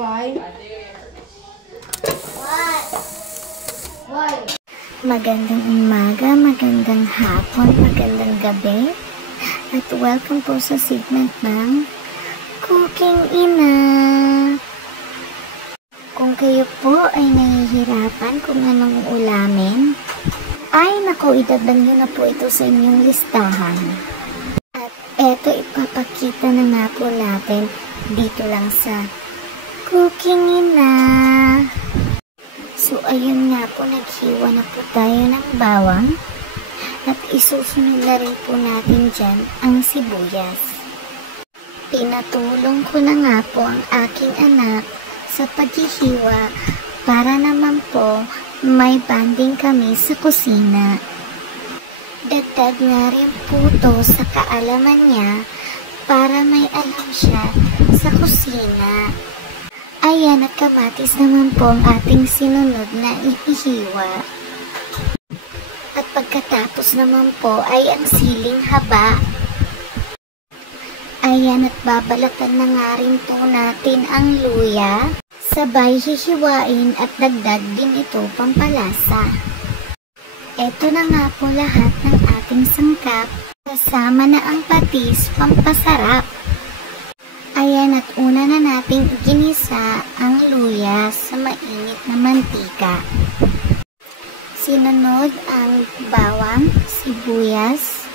Why? Why? Magandang umaga, magandang hapon, magandang gabi. At welcome po sa segment ng Cooking Ina. Kung kayo po ay nahihirapan kung anong ulamin, ay naku, idagdag nyo na po ito sa inyong listahan. At eto ipapakita na nga po natin dito lang sa Cooking Ina. So ayun nga po, naghiwa na po tayo ng bawang at isusunod na rin po natin dyan ang sibuyas. Pinatulong ko na nga po ang aking anak sa paghihiwa para naman po may banding kami sa kusina. Dagdag nga rin po to sa kaalaman niya para may alam siya sa kusina. Ayan, at kamatis naman po ang ating sinunod na ihihiwa. At pagkatapos naman po ay ang siling haba. Ayan, at babalatan na nga rin po natin ang luya. Sabay hihiwain at dagdag din ito pampalasa. Ito na nga po lahat ng ating sangkap. Kasama na ang patis pampasarap. Ayan, at una na nating ginisa ang luya sa mainit na mantika. Sinunod ang bawang, sibuyas,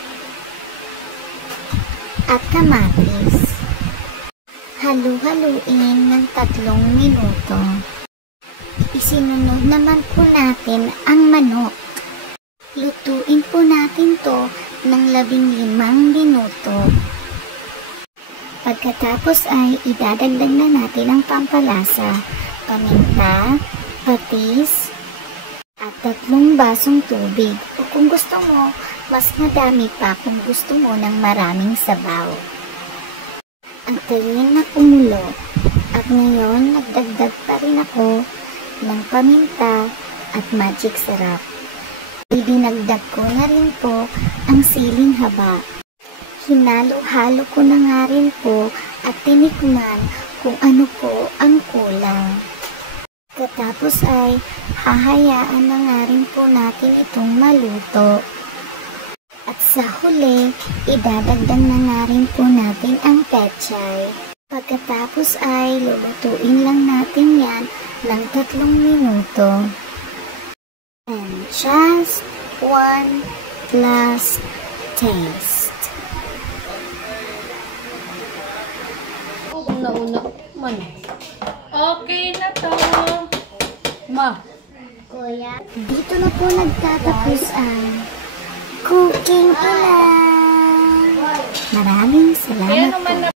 at kamatis. Halu-haluin ng 3 minuto. Isinunod naman po natin ang manok. Lutuin po natin to ng 15 minuto. Pagkatapos ay idadagdag na natin ang pampalasa, paminta, patis, at 3 basong tubig. O kung gusto mo, mas madami pa kung gusto mo ng maraming sabaw. Antayin na kumulo. At ngayon, nagdagdag pa rin ako ng paminta at magic sarap. Idinagdag ko na rin po ang siling haba. Hinalo-halo ko na nga rin po at tinikman kung ano po ang kulang. Katapos ay hahayaan na nga rin po natin itong maluto. At sa huli, idadagdag na nga rin po natin ang pechay. Pagkatapos ay lulutuin lang natin yan ng 3 minuto. And just one last taste. Una-una man. Okay na to. Ma. Kuya, dito na po nagtatapos ang Cooking Ina. Maraming